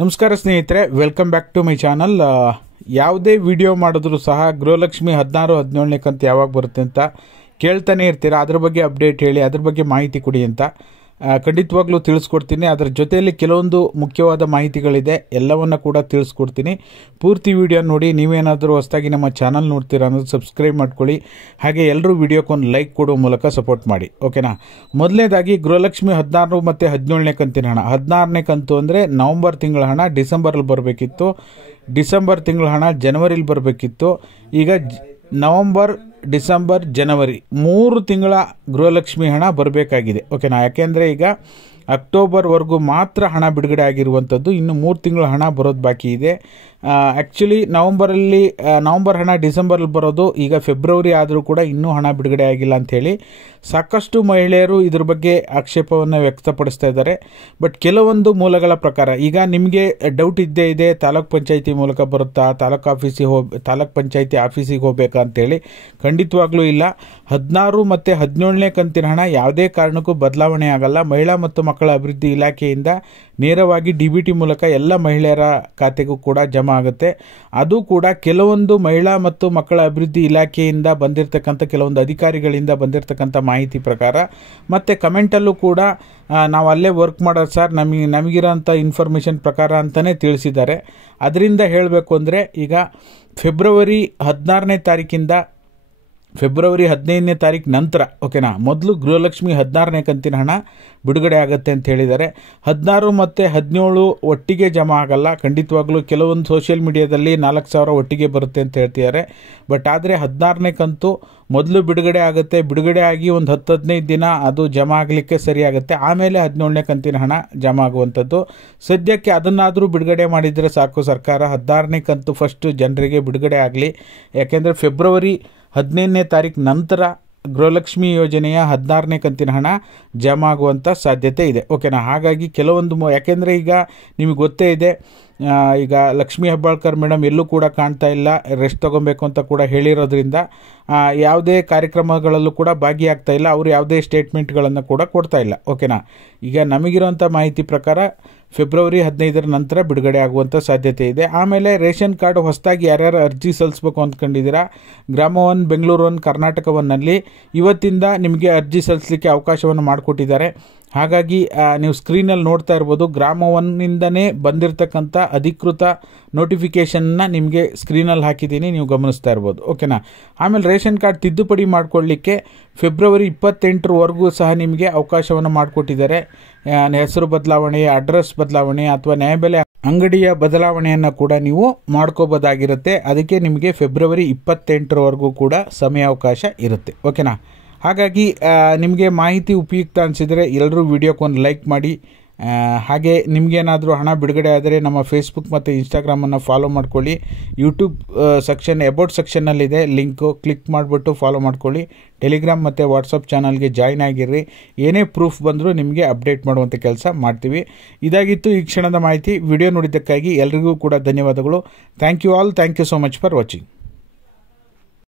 ನಮಸ್ಕಾರ ಸ್ನೇಹಿತರೆ, welcome back to my channel. ಯಾವುದೇ ವಿಡಿಯೋ ಮಾಡಿದ್ರು ಸಹ ಗೃಹಲಕ್ಷ್ಮಿ 16-17ನೇ ಕಂತು ಯಾವಾಗ ಬರುತ್ತೆ ಅಂತ ಕೇಳ್ತಾನೆ ಇರ್ತೀರಾ. ಅದ್ರ ಬಗ್ಗೆ ಅಪ್ಡೇಟ್ ಹೇಳಿ, ಅದ್ರ ಬಗ್ಗೆ ಮಾಹಿತಿ ಕೊಡಿ ಅಂತ ಖಂಡಿತವಾಗ್ಲೂ ತಿಳಿಸ್ಕೊಡ್ತೀನಿ. ಅದರ ಜೊತೆಯಲ್ಲಿ ಕೆಲವೊಂದು ಮುಖ್ಯವಾದ ಮಾಹಿತಿಗಳಿದೆ, ಎಲ್ಲವನ್ನ ಕೂಡ ತಿಳಿಸ್ಕೊಡ್ತೀನಿ. ಪೂರ್ತಿ ವಿಡಿಯೋ ನೋಡಿ. ನೀವೇನಾದರೂ ಹೊಸದಾಗಿ ನಮ್ಮ ಚಾನಲ್ ನೋಡ್ತೀರಾ ಅನ್ನೋದು ಸಬ್ಸ್ಕ್ರೈಬ್ ಮಾಡ್ಕೊಳ್ಳಿ. ಹಾಗೆ ಎಲ್ಲರೂ ವಿಡಿಯೋಕ್ಕೊಂದು ಲೈಕ್ ಕೊಡೋ ಮೂಲಕ ಸಪೋರ್ಟ್ ಮಾಡಿ, ಓಕೆನಾ. ಮೊದಲನೇದಾಗಿ ಗೃಹಲಕ್ಷ್ಮಿ 16 ಮತ್ತು 17ನೇ ಕಂತಿನ ಹಣ. 16ನೇ ಕಂತು ಅಂದರೆ ನವಂಬರ್ ತಿಂಗಳ ಹಣ ಡಿಸೆಂಬರಲ್ಲಿ ಬರಬೇಕಿತ್ತು, ಡಿಸೆಂಬರ್ ತಿಂಗಳ ಹಣ ಜನವರಿಲಿ ಬರಬೇಕಿತ್ತು. ಈಗ ನವಂಬರ್, ಡಿಸೆಂಬರ್, ಜನವರಿ 3 ತಿಂಗಳ ಗೃಹಲಕ್ಷ್ಮಿ ಹಣ ಬರಬೇಕಾಗಿದೆ, ಓಕೆನಾ. ಯಾಕೆಂದರೆ ಈಗ ಅಕ್ಟೋಬರ್ವರೆಗೂ ಮಾತ್ರ ಹಣ ಬಿಡುಗಡೆ ಆಗಿರುವಂಥದ್ದು, ಇನ್ನು 3 ತಿಂಗಳ ಹಣ ಬರೋದು ಬಾಕಿ ಇದೆ. ಆ್ಯಕ್ಚುಲಿ ನವಂಬರ್ ಹಣ ಡಿಸೆಂಬರಲ್ಲಿ ಬರೋದು, ಈಗ ಫೆಬ್ರವರಿ ಆದರೂ ಕೂಡ ಇನ್ನೂ ಹಣ ಬಿಡುಗಡೆ ಆಗಿಲ್ಲ ಅಂಥೇಳಿ ಸಾಕಷ್ಟು ಮಹಿಳೆಯರು ಇದ್ರ ಬಗ್ಗೆ ಆಕ್ಷೇಪವನ್ನು ವ್ಯಕ್ತಪಡಿಸ್ತಾ ಇದ್ದಾರೆ. ಬಟ್ ಕೆಲವೊಂದು ಮೂಲಗಳ ಪ್ರಕಾರ ಈಗ ನಿಮಗೆ ಡೌಟ್ ಇದ್ದೇ ಇದೆ, ತಾಲೂಕ್ ಪಂಚಾಯಿತಿ ಮೂಲಕ ಬರುತ್ತಾ, ತಾಲೂಕ್ ಪಂಚಾಯಿತಿ ಆಫೀಸಿಗೆ ಹೋಗ್ಬೇಕಾ ಅಂತೇಳಿ. ಖಂಡಿತವಾಗ್ಲೂ ಇಲ್ಲ. 16 ಮತ್ತು 17ನೇ ಕಂತಿನ ಹಣ ಯಾವುದೇ ಕಾರಣಕ್ಕೂ ಬದಲಾವಣೆ ಆಗಲ್ಲ. ಮಹಿಳಾ ಮತ್ತು ಮಕ್ಕಳ ಅಭಿವೃದ್ಧಿ ಇಲಾಖೆಯಿಂದ ನೇರವಾಗಿ DBT ಮೂಲಕ ಎಲ್ಲ ಮಹಿಳೆಯರ ಖಾತೆಗೂ ಕೂಡ ಜಮಾ ಆಗುತ್ತೆ. ಅದು ಕೂಡ ಕೆಲವೊಂದು ಮಹಿಳಾ ಮತ್ತು ಮಕ್ಕಳ ಅಭಿವೃದ್ಧಿ ಇಲಾಖೆಯಿಂದ ಬಂದಿರತಕ್ಕಂಥ ಕೆಲವೊಂದು ಅಧಿಕಾರಿಗಳಿಂದ ಬಂದಿರತಕ್ಕಂಥ ಮಾಹಿತಿ ಪ್ರಕಾರ. ಮತ್ತು ಕಮೆಂಟಲ್ಲೂ ಕೂಡ ನಾವು ಅಲ್ಲೇ ವರ್ಕ್ ಮಾಡೋದು ಸರ್, ನಮಗಿರೋಂಥ ಇನ್ಫಾರ್ಮೇಷನ್ ಪ್ರಕಾರ ಅಂತಲೇ ತಿಳಿಸಿದ್ದಾರೆ. ಅದರಿಂದ ಹೇಳಬೇಕು ಅಂದರೆ ಈಗ ಫೆಬ್ರವರಿ 16ನೇ ತಾರೀಕಿಂದ ಫೆಬ್ರವರಿ 15ನೇ ತಾರೀಕು ನಂತರ, ಓಕೆನಾ, ಮೊದಲು ಗೃಹಲಕ್ಷ್ಮಿ 16ನೇ ಕಂತಿನ ಹಣ ಬಿಡುಗಡೆ ಆಗುತ್ತೆ ಅಂತ ಹೇಳಿದ್ದಾರೆ. 16 ಮತ್ತು 17 ಒಟ್ಟಿಗೆ ಜಮಾ ಆಗಲ್ಲ. ಖಂಡಿತವಾಗ್ಲೂ ಕೆಲವೊಂದು ಸೋಷಿಯಲ್ ಮೀಡಿಯಾದಲ್ಲಿ 4,000 ಒಟ್ಟಿಗೆ ಬರುತ್ತೆ ಅಂತ ಹೇಳ್ತಿದ್ದಾರೆ. ಬಟ್ ಆದರೆ 16ನೇ ಕಂತು ಮೊದಲು ಬಿಡುಗಡೆ ಆಗುತ್ತೆ. ಬಿಡುಗಡೆ ಆಗಿ ಒಂದು 10-15 ದಿನ ಅದು ಜಮಾ ಆಗಲಿಕ್ಕೆ ಸರಿ ಆಗುತ್ತೆ. ಆಮೇಲೆ 17ನೇ ಕಂತಿನ ಹಣ ಜಮಾ ಆಗುವಂಥದ್ದು. ಸದ್ಯಕ್ಕೆ ಅದನ್ನಾದರೂ ಬಿಡುಗಡೆ ಮಾಡಿದರೆ ಸಾಕು ಸರ್ಕಾರ. 16ನೇ ಕಂತು ಫಸ್ಟ್ ಜನರಿಗೆ ಬಿಡುಗಡೆ ಆಗಲಿ. ಯಾಕೆಂದರೆ ಫೆಬ್ರವರಿ 15ನೇ ತಾರೀಕು ನಂತರ ಗೃಹಲಕ್ಷ್ಮಿ ಯೋಜನೆಯ 16ನೇ ಕಂತಿನ ಹಣ ಜಮಾ ಆಗುವಂಥ ಸಾಧ್ಯತೆ ಇದೆ, ಓಕೆನಾ. ಹಾಗಾಗಿ ಕೆಲವೊಂದು ಯಾಕೆಂದರೆ ಈಗ ನಿಮಗೆ ಗೊತ್ತೇ ಇದೆ, ಈಗ ಲಕ್ಷ್ಮೀ ಹೆಬ್ಬಾಳ್ಕರ್ ಮೇಡಮ್ ಎಲ್ಲೂ ಕೂಡ ಕಾಣ್ತಾ ಇಲ್ಲ, ರೆಸ್ಟ್ ತೊಗೊಬೇಕು ಅಂತ ಕೂಡ ಹೇಳಿರೋದ್ರಿಂದ ಯಾವುದೇ ಕಾರ್ಯಕ್ರಮಗಳಲ್ಲೂ ಕೂಡ ಭಾಗಿಯಾಗ್ತಾ ಇಲ್ಲ. ಅವರು ಯಾವುದೇ ಸ್ಟೇಟ್ಮೆಂಟ್ಗಳನ್ನು ಕೂಡ ಕೊಡ್ತಾ ಇಲ್ಲ, ಓಕೆನಾ. ಈಗ ನಮಗಿರುವಂಥ ಮಾಹಿತಿ ಪ್ರಕಾರ ಫೆಬ್ರವರಿ 15ರ ನಂತರ ಬಿಡುಗಡೆ ಆಗುವಂಥ ಸಾಧ್ಯತೆ ಇದೆ. ಆಮೇಲೆ ರೇಷನ್ ಕಾರ್ಡ್ ಹೊಸದಾಗಿ ಯಾರ್ಯಾರು ಅರ್ಜಿ ಸಲ್ಲಿಸಬೇಕು ಅಂದ್ಕೊಂಡಿದ್ದೀರಾ, ಗ್ರಾಮ 1, ಬೆಂಗಳೂರು 1, ಕರ್ನಾಟಕ 1ನಲ್ಲಿ ಇವತ್ತಿಂದ ನಿಮಗೆ ಅರ್ಜಿ ಸಲ್ಲಿಸಲಿಕ್ಕೆ ಅವಕಾಶವನ್ನು ಮಾಡಿಕೊಟ್ಟಿದ್ದಾರೆ. ಹಾಗಾಗಿ ನೀವು ಸ್ಕ್ರೀನಲ್ಲಿ ನೋಡ್ತಾ ಇರ್ಬೋದು, ಗ್ರಾಮ 1ನಿಂದನೇ ಬಂದಿರತಕ್ಕಂಥ ಅಧಿಕೃತ ನೋಟಿಫಿಕೇಷನ್ನ ನಿಮಗೆ ಸ್ಕ್ರೀನಲ್ಲಿ ಹಾಕಿದ್ದೀನಿ, ನೀವು ಗಮನಿಸ್ತಾ ಇರ್ಬೋದು, ಓಕೆನಾ. ಆಮೇಲೆ ರೇಷನ್ ಕಾರ್ಡ್ ತಿದ್ದುಪಡಿ ಮಾಡಿಕೊಳ್ಳಿಕ್ಕೆ ಫೆಬ್ರವರಿ 28ರವರೆಗೂ ಸಹ ನಿಮಗೆ ಅವಕಾಶವನ್ನು ಮಾಡಿಕೊಟ್ಟಿದ್ದಾರೆ. ಹೆಸರು ಬದಲಾವಣೆ, ಅಡ್ರೆಸ್ ಬದಲಾವಣೆ ಅಥವಾ ನ್ಯಾಯಬೆಲೆ ಅಂಗಡಿಯ ಬದಲಾವಣೆಯನ್ನು ಕೂಡ ನೀವು ಮಾಡ್ಕೋಬೋದಾಗಿರುತ್ತೆ. ಅದಕ್ಕೆ ನಿಮಗೆ ಫೆಬ್ರವರಿ 28ರವರೆಗೂ ಕೂಡ ಸಮಯಾವಕಾಶ ಇರುತ್ತೆ, ಓಕೆನಾ. ಹಾಗಾಗಿ ನಿಮಗೆ ಮಾಹಿತಿ ಉಪಯುಕ್ತ ಅನಿಸಿದರೆ ಎಲ್ಲರೂ ವಿಡಿಯೋಕ್ಕೊಂದು ಲೈಕ್ ಮಾಡಿ. ಹಾಗೆ ನಿಮಗೇನಾದರೂ ಹಣ ಬಿಡುಗಡೆ ಆದರೆ ನಮ್ಮ ಫೇಸ್ಬುಕ್ ಮತ್ತು ಇನ್ಸ್ಟಾಗ್ರಾಮನ್ನು ಫಾಲೋ ಮಾಡ್ಕೊಳ್ಳಿ. ಯೂಟ್ಯೂಬ್ ಸೆಕ್ಷನ್ ಅಬೌಟ್ ಸೆಕ್ಷನ್ನಲ್ಲಿದೆ ಲಿಂಕು, ಕ್ಲಿಕ್ ಮಾಡಿಬಿಟ್ಟು ಫಾಲೋ ಮಾಡ್ಕೊಳ್ಳಿ. ಟೆಲಿಗ್ರಾಮ್ ಮತ್ತು ವಾಟ್ಸಪ್ ಚಾನಲ್ಗೆ ಜಾಯ್ನ್ ಆಗಿರ್ರಿ. ಏನೇ ಪ್ರೂಫ್ ಬಂದರೂ ನಿಮಗೆ ಅಪ್ಡೇಟ್ ಮಾಡುವಂಥ ಕೆಲಸ ಮಾಡ್ತೀವಿ. ಇದಾಗಿತ್ತು ಈ ಕ್ಷಣದ ಮಾಹಿತಿ. ವಿಡಿಯೋ ನೋಡಿದ್ದಕ್ಕಾಗಿ ಎಲ್ರಿಗೂ ಕೂಡ ಧನ್ಯವಾದಗಳು. Thank you all. Thank you so much for watching.